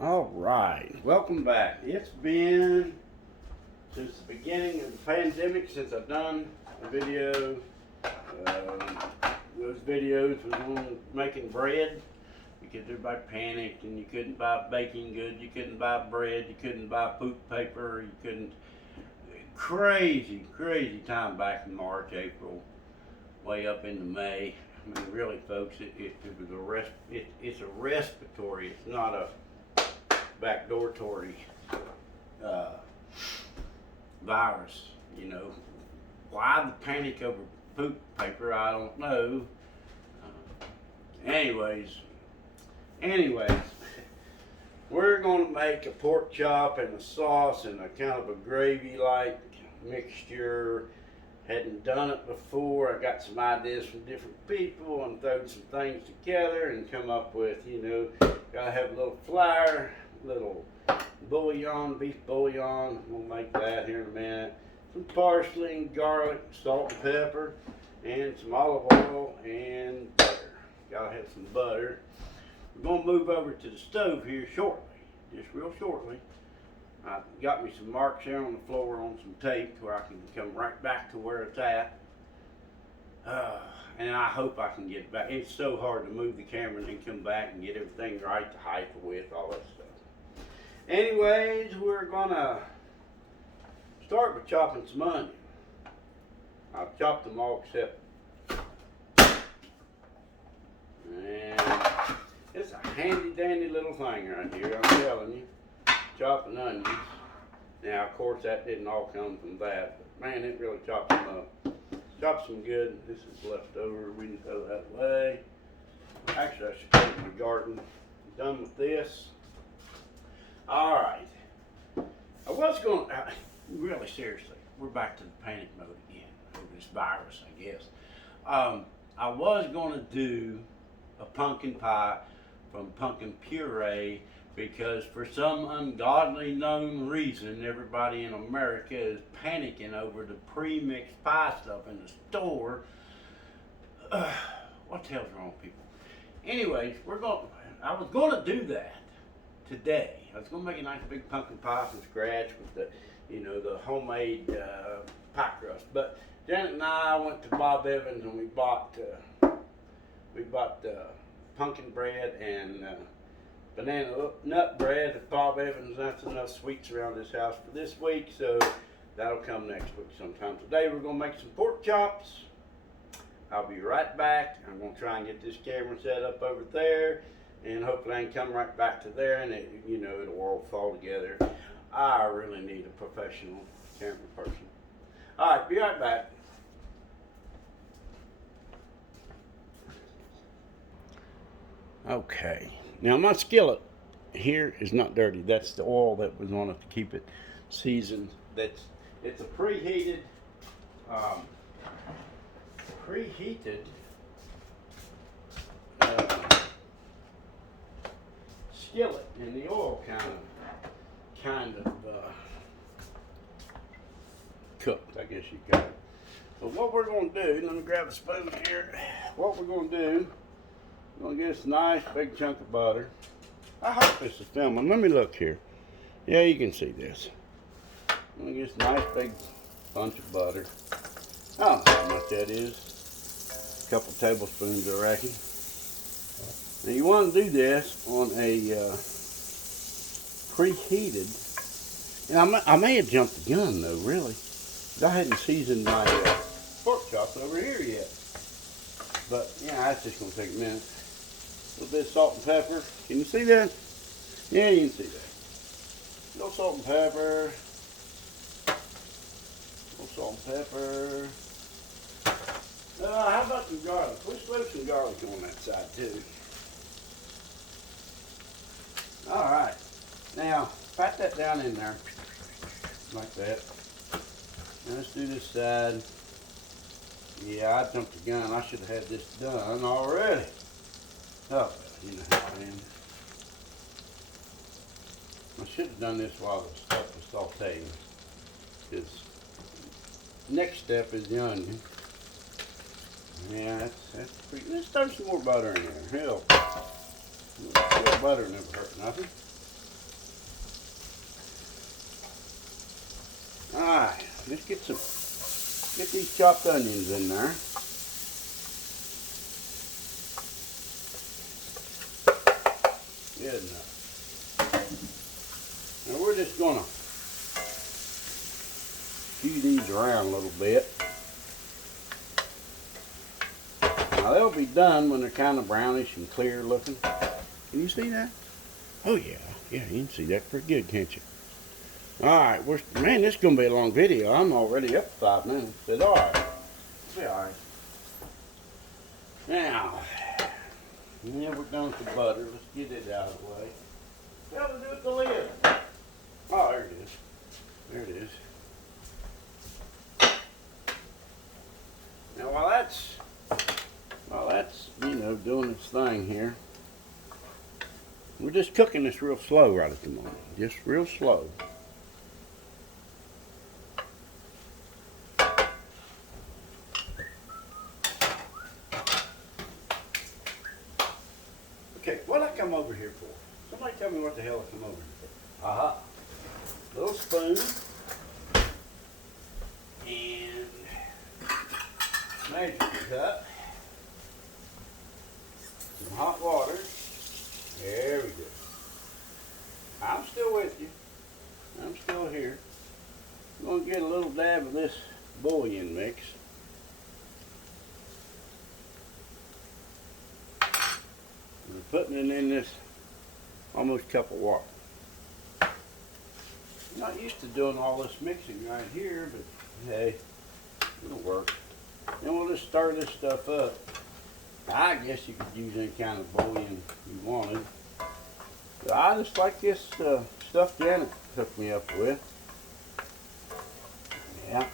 All right, welcome back. It's been since the beginning of the pandemic since I've done a video. Those videos was on making bread because everybody panicked and you couldn't buy baking goods, you couldn't buy bread, you couldn't buy food paper, you couldn't. Crazy time back in March, April, way up into May. I mean, really, folks, it was it's a respiratory. It's not a backdooratory virus. You know, why the panic over poop paper? I don't know. Anyways, we're gonna make a pork chop and a sauce and a kind of a gravy-like mixture. Hadn't done it before. I got some ideas from different people and throwed some things together and come up with, gotta have a little flour, little bouillon, beef bouillon. We'll make that here in a minute. Some parsley and garlic, salt and pepper, and some olive oil and butter. Gotta have some butter. We're gonna move over to the stove here shortly, just real shortly. I got me some marks here on the floor on some tape where I can come right back to where it's at. And I hope I can get back. It's so hard to move the camera and then come back and get everything right, the height, the width, all that stuff. Anyways, we're gonna start with chopping some onion. I've chopped them all except, and it's a handy dandy little thing right here, I'm telling you. Chopping onions. Now, of course, that didn't all come from that, but man, it really chopped them up. Chopped some good. This is left over. We can throw that away. Actually, I should put it in the garden. Done with this. All right. I was going to, really seriously, we're back to the panic mode again over this virus, I guess. I was going to do a pumpkin pie from pumpkin puree, because for some ungodly known reason, everybody in America is panicking over the pre-mixed pie stuff in the store. What the hell's wrong with people? Anyways, I was going to do that today. I was going to make a nice big pumpkin pie from scratch with the homemade pie crust. But Janet and I went to Bob Evans and we bought pumpkin bread and banana nut bread at Bob Evans. That's enough sweets around this house for this week, so that'll come next week sometime. Today we're going to make some pork chops. I'll be right back. I'm going to try and get this camera set up over there, and hopefully I can come right back to there, and it'll all fall together. I really need a professional camera person. All right, be right back. Okay. Now my skillet here is not dirty. That's the oil that was on it to keep it seasoned. It's a preheated skillet, and the oil kind of cooked, I guess you got it. But what we're going to do, let me grab a spoon here. What we're going to do, we're going to get us a nice big chunk of butter. I hope this is filming. Let me look here. Yeah, you can see this. I'm going to get us a nice big bunch of butter. I don't know how much that is. A couple tablespoons, I reckon. Now you want to do this on a preheated. And I may have jumped the gun though, really. I hadn't seasoned my pork chops over here yet. But yeah, that's just going to take a minute. A little bit of salt and pepper. Can you see that? Yeah, you can see that. A little salt and pepper. A little salt and pepper. How about some garlic? Let's throw some garlic on that side too. Alright. Now, pat that down in there. Like that. Now let's do this side. Yeah, I jumped the gun. I should have had this done already. Oh, you know how I am. I should have done this while the stuff was sauteing. Because next step is the onion. Yeah, that's pretty. Let's throw some more butter in there. Hell, a little butter never hurt nothing. let's get these chopped onions in there. Good enough. Now we're just gonna few these around a little bit. Now they'll be done when they're kind of brownish and clear looking. Can you see that? Oh yeah, you can see that pretty good, can't you? Alright, man, this is going to be a long video. I'm already up to 5 minutes. But alright, it'll be alright. Now, we're done with the butter. Let's get it out of the way. What to do with the lid? Oh, there it is. There it is. Now, while that's, you know, doing its thing here, we're just cooking this real slow right at the moment. Just real slow. Okay, what did I come over here for? Somebody tell me what the hell I come over here for. Aha. Little spoon. And measuring cup. Some hot water. There we go. I'm still with you. I'm still here. I'm going to get a little dab of this bouillon mix. I'm putting it in this almost cup of water. I'm not used to doing all this mixing right here, but hey, it'll work. Then we'll just stir this stuff up. I guess you could use any kind of bouillon you wanted. But I just like this stuff Janet hooked me up with. Yeah.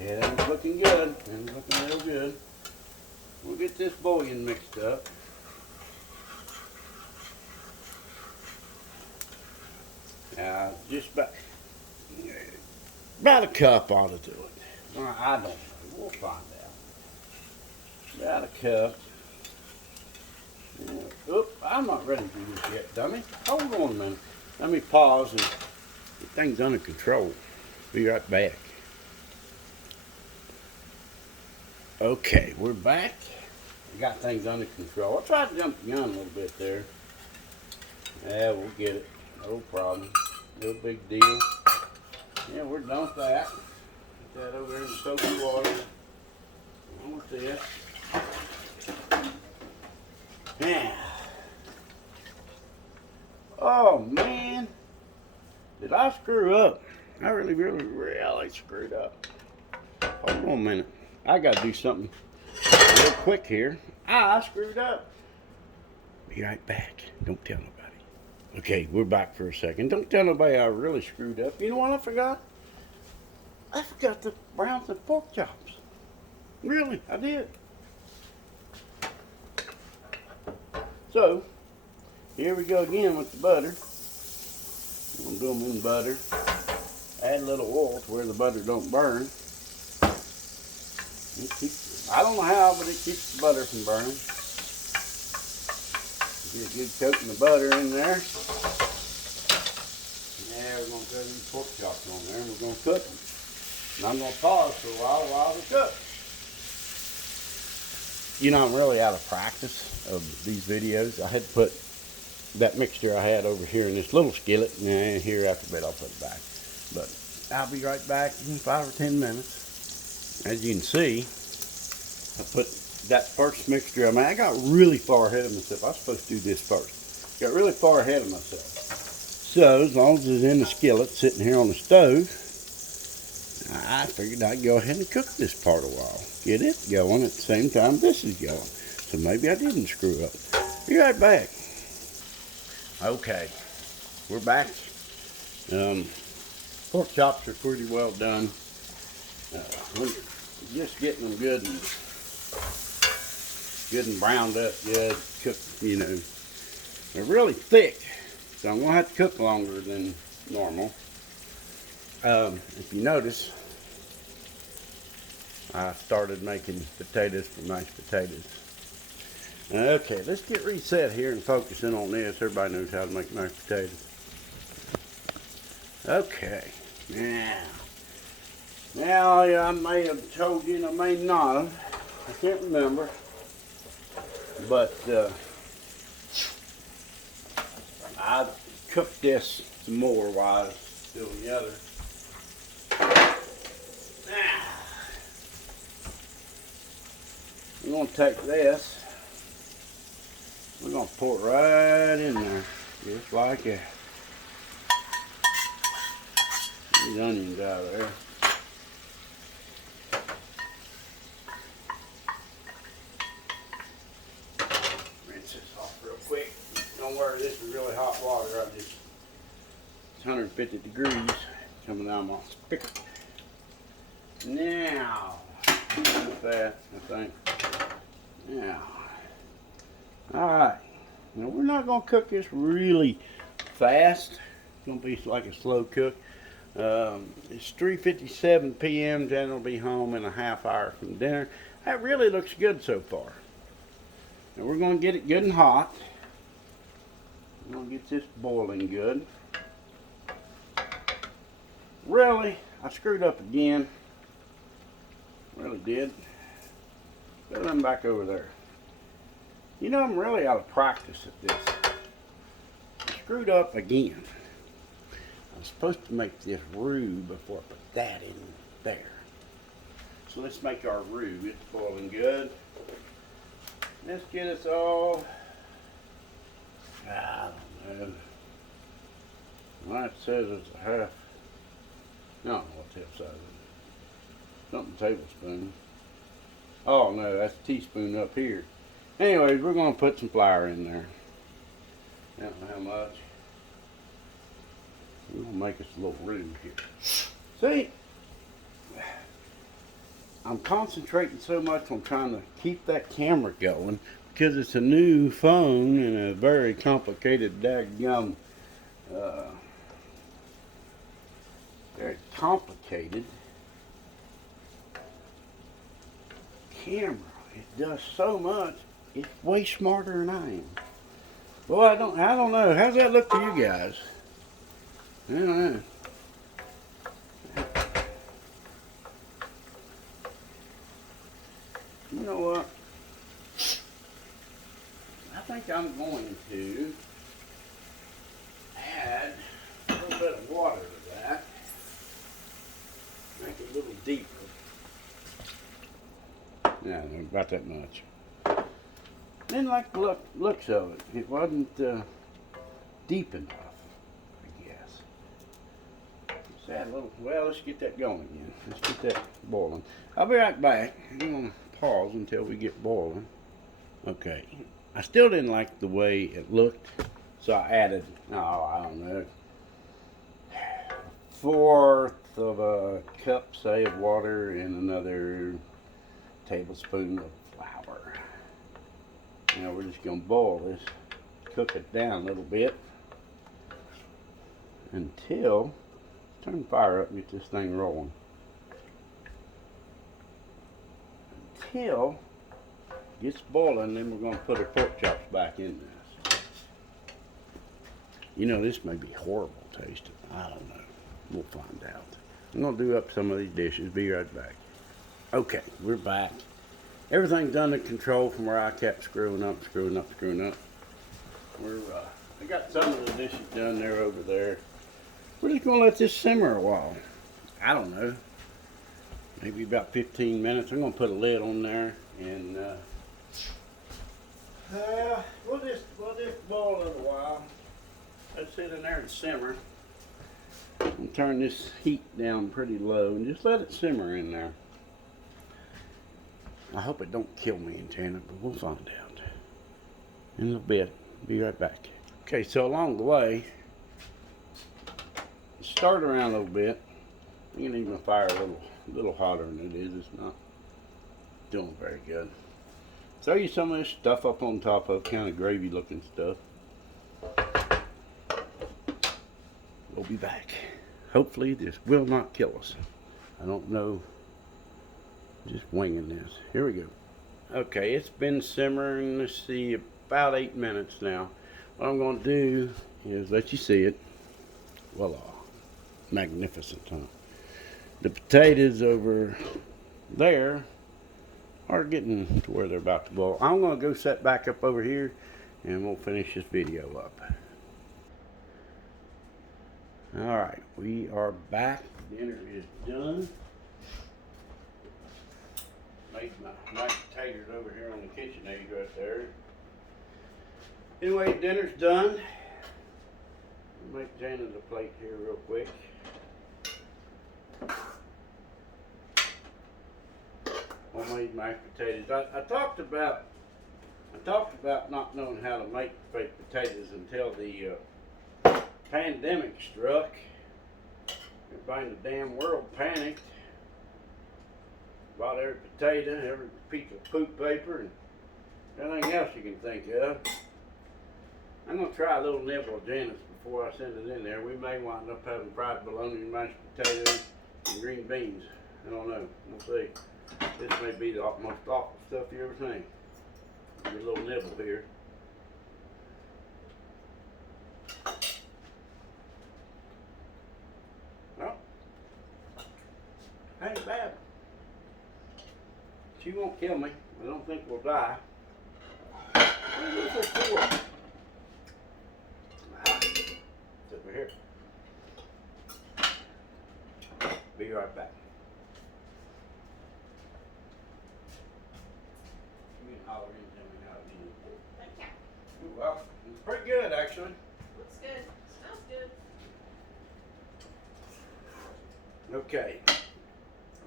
Yeah, that was looking good. That was looking real good. We'll get this bouillon mixed up. Just about a cup ought to do it. I don't know. We'll find out. About a cup. Oop, I'm not ready to do this yet, dummy. Hold on a minute. Let me pause and get things under control. Be right back. Okay, we're back. We got things under control. I tried to jump the gun a little bit there. Yeah, we'll get it. No problem. No big deal. Yeah, we're done with that. Put that over in the soapy water. On with this. Yeah. Oh man. Did I screw up? I really screwed up. Hold on a minute. I gotta do something real quick here. I screwed up. Be right back. Don't tell nobody. Okay, we're back for a second. Don't tell nobody I really screwed up. You know what I forgot? I forgot to brown some pork chops. Really, I did. So, here we go again with the butter. I'm gonna do them in butter. Add a little oil to where the butter don't burn. I don't know how, but it keeps the butter from burning. Get a good coating of butter in there. Yeah, we're going to throw these pork chops on there and we're going to cook them. And I'm going to pause for a while they cook. You know, I'm really out of practice of these videos. I had to put that mixture I had over here in this little skillet. And here after a bit I'll put it back. But I'll be right back in 5 or 10 minutes. As you can see, I put that first mixture. I got really far ahead of myself. I was supposed to do this first. Got really far ahead of myself. So, as long as it's in the skillet sitting here on the stove, I figured I'd go ahead and cook this part a while. Get it going at the same time this is going. So maybe I didn't screw up. Be right back. Okay, we're back. Pork chops are pretty well done. We're just getting them good and browned up, good, cooked, you know. They're really thick, so I'm gonna have to cook longer than normal. If you notice, I started making potatoes for mashed potatoes. Okay, let's get reset here and focus in on this. Everybody knows how to make mashed potatoes. Okay, now yeah, I may have told you and I may not have. I can't remember. But I cooked this some more while I was doing the other. Now, we're going to take this. We're going to pour it right in there, just like that. These onions out of there. Rinse this off real quick. Don't worry, this is really hot water. It's 150 degrees coming out of my spigot. Now, like that, I think. Now, all right. Now we're not gonna cook this really fast. It's gonna be like a slow cook. It's 3:57 p.m. Jen will be home in a half hour from dinner. That really looks good so far. Now we're gonna get it good and hot. We're gonna get this boiling good. Really, I screwed up again. Really did. Put them back over there. You know, I'm really out of practice at this. I screwed up again. I was supposed to make this roux before I put that in there. So let's make our roux. It's boiling good. Let's get us all, I don't know. Well, it says it's a half. I don't know what tip size it is. Something tablespoon. Oh no, that's a teaspoon up here. Anyways, we're going to put some flour in there. I don't know how much. We're going to make us a little roux here. See? I'm concentrating so much on trying to keep that camera going because it's a new phone and a very complicated daggum, very complicated camera. It does so much. It's way smarter than I am. Boy, I don't know. How's that look to you guys? I don't know. You know what? I think I'm going to add a little bit of water to that. Make it a little deeper. Yeah, about that much. Didn't like the looks of it. It wasn't deep enough, I guess. Let's add a little. Well, let's get that going again. Let's get that boiling. I'll be right back. I'm gonna pause until we get boiling. Okay. I still didn't like the way it looked, so I added. I don't know. 1/4 of a cup, say, of water and another tablespoon of flour. Now we're just going to boil this, cook it down a little bit until, turn the fire up and get this thing rolling. Until it gets boiling, then we're going to put our pork chops back in this. You know, this may be horrible tasting. I don't know. We'll find out. I'm going to do up some of these dishes. Be right back. Okay, we're back. Everything's under control from where I kept screwing up. I got some of the dishes done there over there. We're just going to let this simmer a while. I don't know. Maybe about 15 minutes. I'm going to put a lid on there and we'll just boil it a while. Let's sit in there and simmer. And turn this heat down pretty low and just let it simmer in there. I hope it don't kill me in China, but we'll find out in a little bit. Be right back. Okay, so along the way, start around a little bit. You can even fire a little hotter than it is. It's not doing very good. Throw you some of this stuff up on top of, kind of gravy looking stuff. We'll be back. Hopefully this will not kill us. I don't know. Just winging this. Here we go. Okay, it's been simmering, let's see, about 8 minutes now. What I'm going to do is let you see it. Voila. magnificent, huh? The potatoes over there are getting to where they're about to boil. I'm going to go set back up over here and we'll finish this video up. Alright, we are back. Dinner is done. Made my mashed potatoes over here on the kitchen aid right there. Anyway, dinner's done. I'll make Jana the plate here real quick. Homemade mashed potatoes. I talked about not knowing how to make baked potatoes until the pandemic struck. Everybody in the damn world panicked. Bought every potato, every piece of poop paper, and everything else you can think of. I'm going to try a little nibble of Janice before I send it in there. We may wind up having fried bologna, mashed potatoes, and green beans. I don't know. We'll see. This may be the most awful stuff you ever seen. Give me a little nibble here. Well, ain't bad. She won't kill me. I don't think we'll die. What is this for? It's over here. Be right back. You can holler in and tell me how it is. Thank you. You're welcome. It's pretty good, actually. Looks good. Smells good. Okay.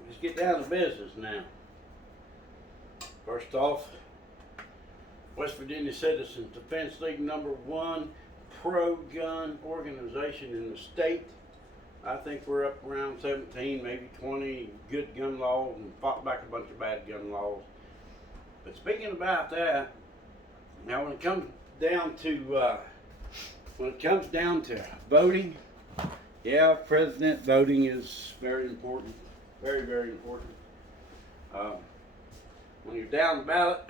Let's get down to business now. First off, West Virginia Citizens Defense League, #1 pro-gun organization in the state. I think we're up around 17, maybe 20 good gun laws and fought back a bunch of bad gun laws. But speaking about that, now when it comes down to voting, yeah, president voting is very important, very, very important. When you're down the ballot,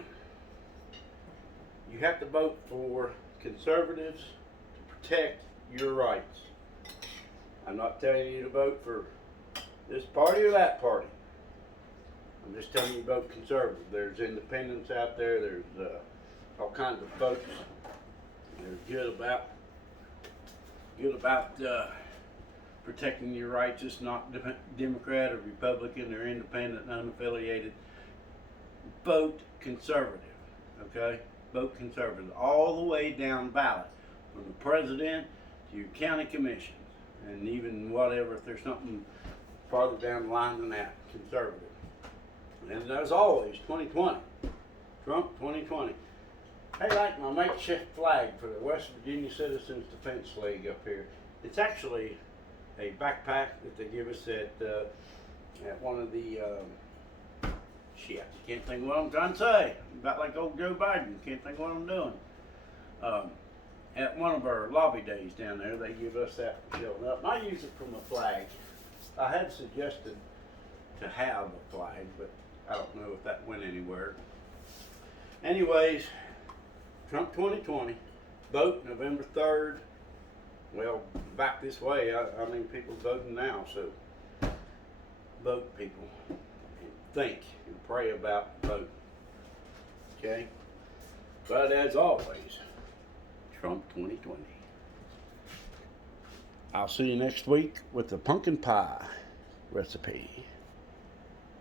you have to vote for conservatives to protect your rights. I'm not telling you to vote for this party or that party. I'm just telling you to vote conservative. There's independents out there. There's all kinds of folks that are good about protecting your rights. It's not Democrat or Republican or independent, unaffiliated. Vote conservative, okay? Vote conservative all the way down ballot, from the president to your county commissions, and even whatever, if there's something farther down the line than that, conservative. And as always, 2020, Trump 2020. I like my makeshift flag for the West Virginia Citizens Defense League up here. It's actually a backpack that they give us at one of the shit, I can't think of what I'm trying to say. About like old Joe Biden, can't think of what I'm doing. At one of our lobby days down there, they give us that for showing up. And I use it for my flag. I had suggested to have a flag, but I don't know if that went anywhere. Anyways, Trump 2020, vote November 3rd. Well, back this way, I mean, people voting now, so vote, people. Think and pray about voting. Okay? But as always, Trump 2020. I'll see you next week with the pumpkin pie recipe.